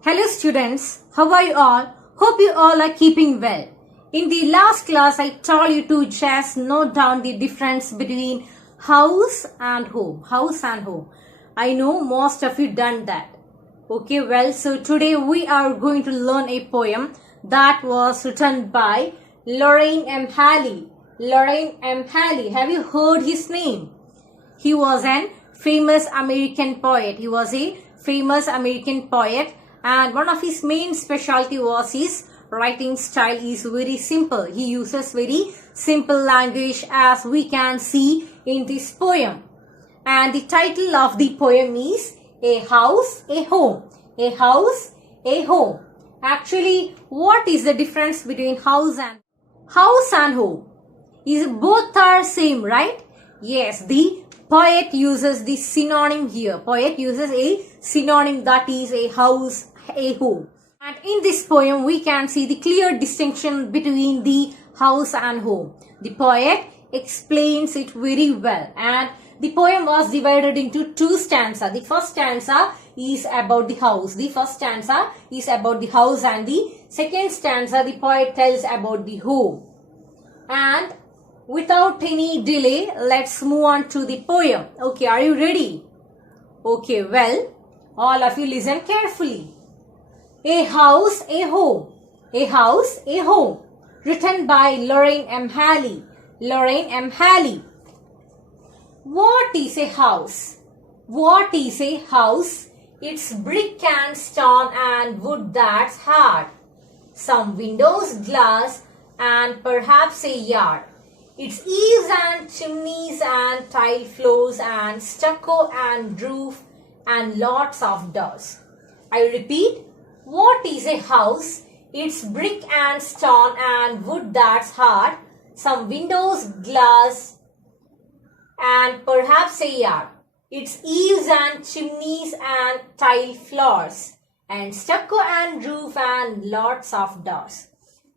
Hello students, how are you all? Hope you all are keeping well. In the last class, I told you to just note down the difference between house and home. House and home. I know most of you done that. Okay, well, so today we are going to learn a poem that was written by Lorraine M. Halley. Lorraine M. Halley, have you heard his name? He was an famous American poet. He was a famous American poet, and one of his main specialty was his writing style is very simple. He uses very simple language, as we can see in this poem. And the title of the poem is A House, a Home. A House, a Home. Actually, what is the difference between house and home? Is both are same, right? Yes, the poet uses the synonym here. Poet uses a synonym, that is a house, a home. And in this poem, we can see the clear distinction between the house and home. The poet explains it very well, and the poem was divided into two stanzas. The first stanza is about the house. The first stanza is about the house, and the second stanza the poet tells about the home. And without any delay, let's move on to the poem. Okay, are you ready? Okay, well, all of you listen carefully. A House, a Home. A House, a Home. Written by Lorraine M. Halley. Lorraine M. Halley. What is a house? What is a house? It's brick and stone and wood that's hard. Some windows, glass, and perhaps a yard. It's eaves and chimneys and tile floors and stucco and roof and lots of doors. I repeat, what is a house? It's brick and stone and wood that's hard. Some windows, glass, and perhaps a yard. It's eaves and chimneys and tile floors and stucco and roof and lots of doors.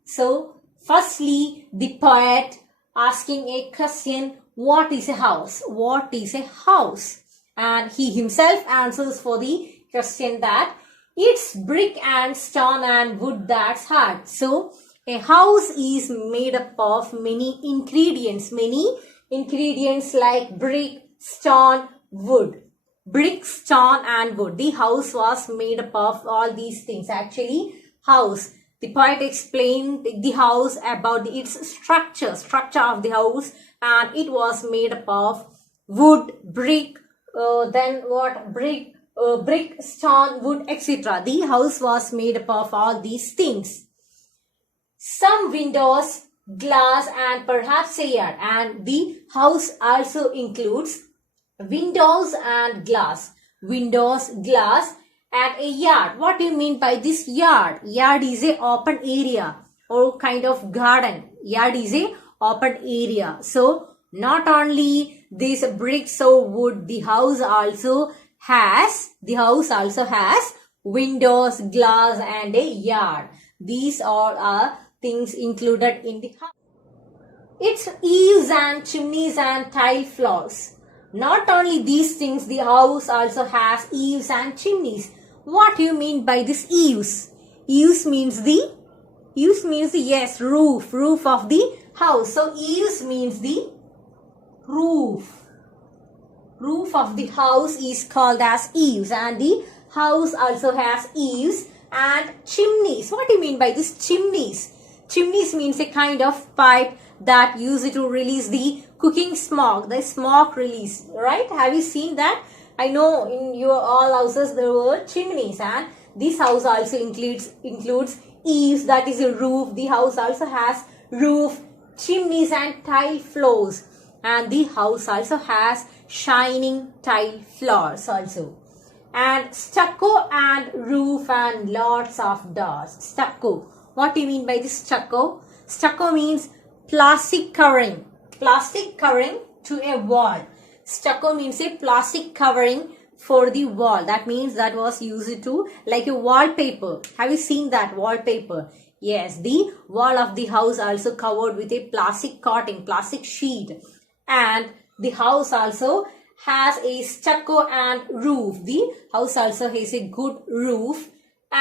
So, firstly, the poet asking a question, what is a house? What is a house? And he himself answers for the question that it's brick and stone and wood that's hard. So, a house is made up of many ingredients like brick, stone, wood. Brick, stone and wood. The house was made up of all these things. Actually, house. The poet explained the house about its structure of the house, and it was made up of wood, brick, brick, stone, wood, etc. The house was made up of all these things. Some windows, glass, and perhaps a yard. And the house also includes windows and glass. Windows, glass, and a yard. What do you mean by this yard? Yard is a open area or kind of garden. Yard is a open area. So, not only this bricks or wood, the house also has windows, glass, and a yard. These all are things included in the house. It's eaves and chimneys and tile floors. Not only these things, the house also has eaves and chimneys. What do you mean by this eaves? Eaves means the roof of the house. So eaves means the roof. Roof of the house is called as eaves, and the house also has eaves and chimneys. What do you mean by this chimneys? Chimneys means a kind of pipe that used to release the cooking smoke, the smoke release, right? Have you seen that? I know in your all houses there were chimneys, and this house also includes eaves, that is a roof. The house also has roof, chimneys and tile floors, and the house also has shining tile floors also. And stucco and roof and lots of doors. Stucco. What do you mean by this stucco? Stucco means plastic covering. Plastic covering to a wall. Stucco means a plastic covering for the wall. That means that was used to like a wallpaper. Have you seen that wallpaper? Yes, the wall of the house also covered with a plastic coating, plastic sheet. And the house also has a stucco and roof. The house also has a good roof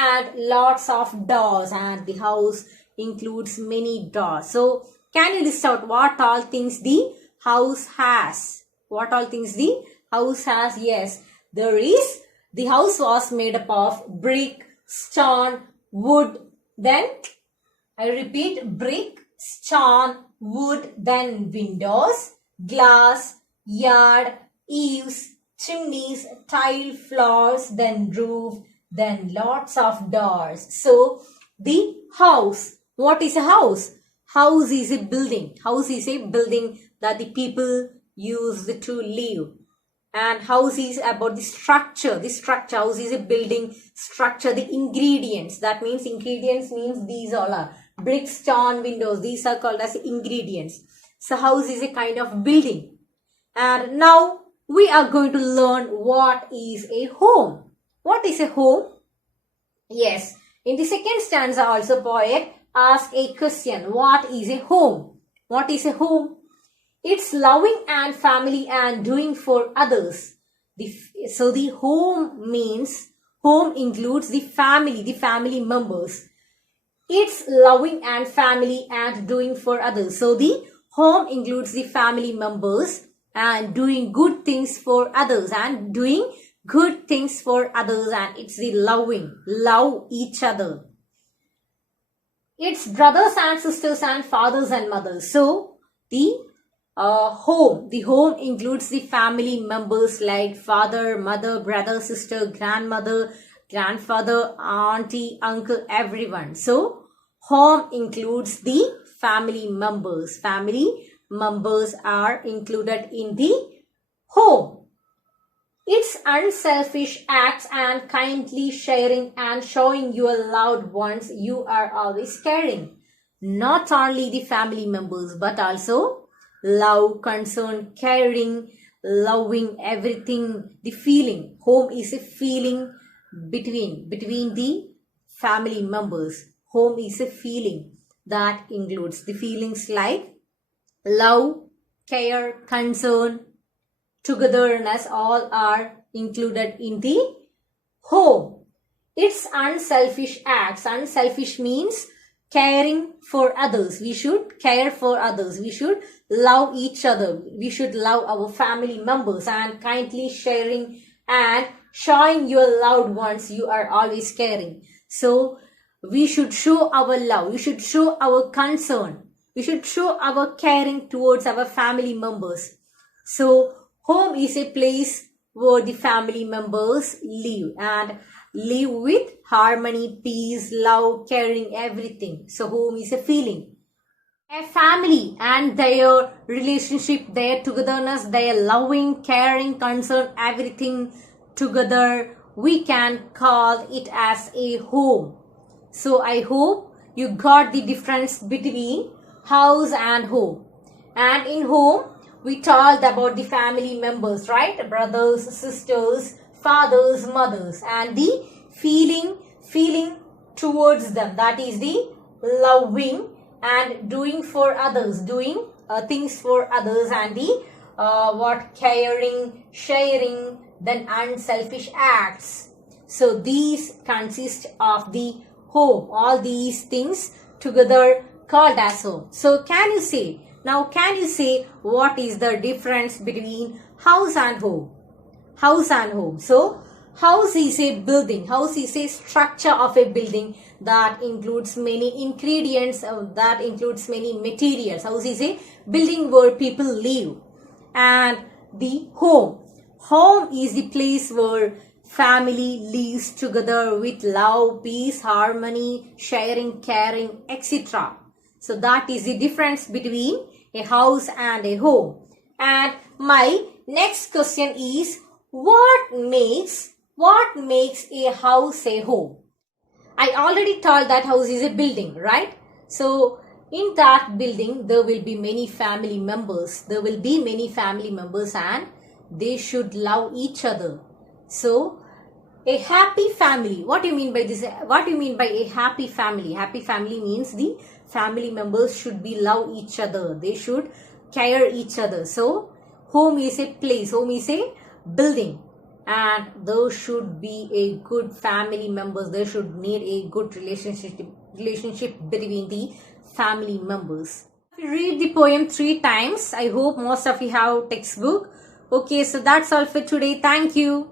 and lots of doors, and the house includes many doors. So can you list out what all things the house has? What all things the house has? Yes, there is. The house was made up of brick, stone, wood, then I repeat, brick, stone, wood, then windows, glass, yard, eaves, chimneys, tile floors, then roof, then lots of doors. So the house. What is a house? House is a building. House is a building that the people use to live. And house is about the structure. The structure. House is a building structure. The ingredients. That means ingredients means these all are brick, stone, windows. These are called as ingredients. So house is a kind of building. And now we are going to learn what is a home. What is a home? Yes. In the second stanza also poet asks a question. What is a home? What is a home? It's loving and family and doing for others. So the home means, home includes the family members. It's loving and family and doing for others. So the home includes the family members and doing good things for others, and doing good things for others, and it's the love each other. It's brothers and sisters and fathers and mothers. So the home includes the family members like father, mother, brother, sister, grandmother, grandfather, auntie, uncle, everyone. So home includes the family members. Family members are included in the home. It's unselfish acts and kindly sharing and showing your loved ones you are always caring. Not only the family members but also love, concern, caring, loving, everything, the feeling. Home is a feeling between the family members. Home is a feeling that includes the feelings like love, care, concern, togetherness, all are included in the home. It's unselfish acts. Unselfish means caring for others. We should care for others. We should love each other. We should love our family members, and kindly sharing and showing your loved ones you are always caring. So we should show our love. We should show our concern. We should show our caring towards our family members. So home is a place where the family members live and live with harmony, peace, love, caring, everything. So home is a feeling. A family and their relationship, their togetherness, their loving, caring, concern, everything together, we can call it as a home. So I hope you got the difference between house and home. And in home, we talked about the family members, right? Brothers, sisters, fathers, mothers, and the feeling towards them. That is the loving and doing for others, doing things for others, and the caring, sharing, then unselfish acts. So these consist of the home. All these things together called as home. So can you say what is the difference between house and home? House and home. So house is a building. House is a structure of a building that includes many ingredients, that includes many materials. House is a building where people live. And the home is the place where family lives together with love, peace, harmony, sharing, caring, etc. So that is the difference between a house and a home. And my next question is, what makes a house a home? I already told that house is a building, right? So in that building, there will be many family members. There will be many family members and they should love each other. So a happy family. What do you mean by this? What do you mean by a happy family? Happy family means the family members should be love each other. They should care each other. So home is a place. Home is a building. and there should be a good family members. There should need a good relationship between the family members. Read the poem 3 times. I hope most of you have textbook. Okay, so that's all for today. Thank you.